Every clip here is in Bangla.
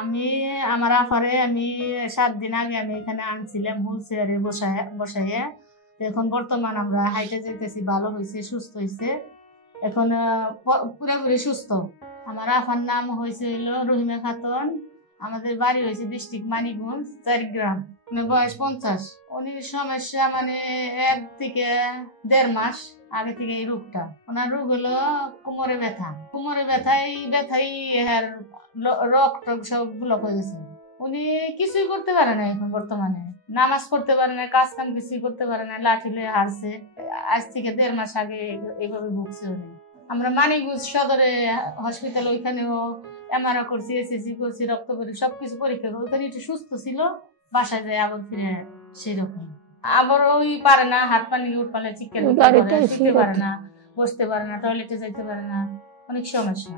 আমি আমার আফারে আমি 7 দিন আগে আমি এখানে আনছিলাম হুইল চেয়ারে বসাইয়ে। এখন বর্তমান আমরা হাইটে যেতেছি, ভালো হয়েছে, সুস্থ হয়েছে, এখন পুরোপুরি সুস্থ। আমার আফার নাম হয়েছে রহিমা খাতুন। আমাদের বাড়ি হয়েছে ডিস্ট্রিক্ট মানিকগঞ্জ, 4 গ্রাম। বয়স 50। উনি সমস্যা 1 থেকে 1.5 মাস আগে থেকে এই রোগটা। ওনার রোগ হলো কোমরে ব্যথা। কোমরে ব্যথাই রক্ত সব ব্লক হয়ে গেছে। উনি কিছুই করতে পারে না এখন বর্তমানে, নামাজ পড়তে পারে না, কাজ কাম কিছুই করতে পারে না, লাঠি লয়ে হারছে। আজ থেকে 1.5 মাস আগে এইভাবে ভুগছে উনি। আমরা মানিকগঞ্জ সদরে হসপিটাল, ওইখানেও এমআরআই করছি, এসএসসি করছি, রক্ত করি, সবকিছু পরীক্ষা করি। ওখানে একটু সুস্থ ছিল, বাসায় যায় আবার ফিরে সেরকম। আবার ওই পারে না, হাত পা নিয়ে উঠপালে চিকেন শুতে পারে না, বসতে পারে না, টয়লেটে যাইতে পারে না, অনেক সমস্যা।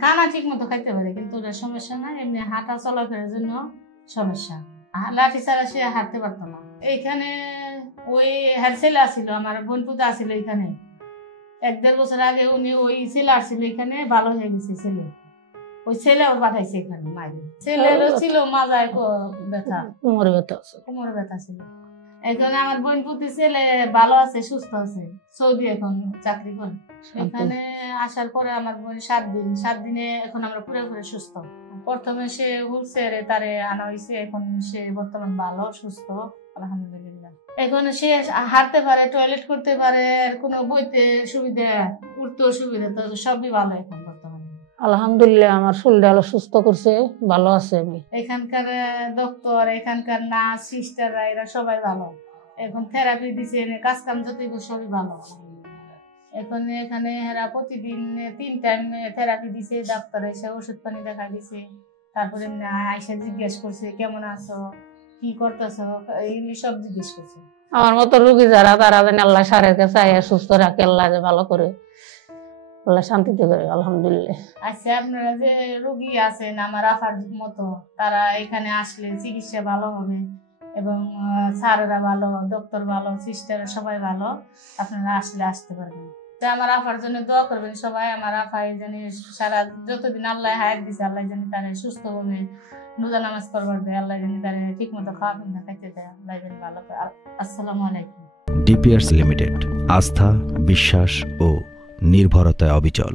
খানা ঠিক মতো খাইতে পারে কিন্তু ওটা সমস্যা না, এমনি হাঁটা চলাফেরার জন্য সমস্যা। লাঠি ছাড়া সে হাঁটতে পারতো না। এইখানে ওই ছেলে আসছিল, আমার বোনপুতা আসছিল এখানে 1-1.5 বছর আগে। উনি ওই ছেলে আসছিল এখানে, ভালো হয়ে গেছে ছেলে। ওই ছেলেও পাঠাইছে এখানে মায়ের। ছেলেরও ছিল মাজায় ব্যথা, কোমরে ব্যথা ছিল। এখন আমার বোনপুতি ছেলে ভালো আছে, সুস্থ আছে, সৌদি এখন চাকরি করে। এখানে আসার পরে আমার বোন 7 দিনে এখন আমরা পুরোপুরি সুস্থ। প্রথমে সে হুইল চেয়ারে তারে আনা হয়েছে, এখন সে বর্তমান ভালো সুস্থ আলহামদুলিল্লাহ। এখন সে হাঁটতে পারে, টয়লেট করতে পারে, কোনো বইতে সুবিধা, উঠতেও সুবিধা, তো সবই ভালো এখন বর্তমানে আলহামদুলিল্লাহ। আমার শরীরটা সুস্থ করছে, ভালো আছে আমি। এখানকার ডক্টর, এখানকার নার্স, সিস্টাররা এরা সবাই ভালো। এখন থেরাপি দিছে, কাজ কাম যতই সবই ভালো। এখন এখানে এরা প্রতিদিন 3 টাইম থেরাপি দিছে, ডাক্তার এসে ওষুধ পানি দেখা দিছে, তারপরে আইসা জিজ্ঞেস করছে কেমন আছো, কি করতেছো, এগুলি সব জিজ্ঞেস করছে। আমার মতো রোগী যারা, তারা যেন আল্লাহ সারের কাছে সুস্থ রাখে, আল্লাহ ভালো করে, আল্লাহ শান্তিতে করে আলহামদুলিল্লাহ। আচ্ছা, আপনারা যে রোগী আছেন আমার আফার মতো, তারা এখানে আসলে চিকিৎসা ভালো হবে এবং স্যারেরা ভালো, ডক্টর ভালো, সিস্টাররা সবাই ভালো। আপনারা আসতে পারবেন। আমার আফার জন্য দোয়া করবেন সবাই। আমার আফাই জানি সারা যতদিন আল্লাহ হায়াত দিছে, আল্লাহ জানি তারা সুস্থ ভাবে রোজা নামাজ করবার দেয়, আল্লাহ জানি তারা ঠিক মতো খাওয়া পিনা খাইতে দেয়, আল্লাহ জানি ভালো করে। আসসালামু আলাইকুম। ডিপিআরস লিমিটেড, আস্থা, বিশ্বাস ও নির্ভরতায় অবিচল।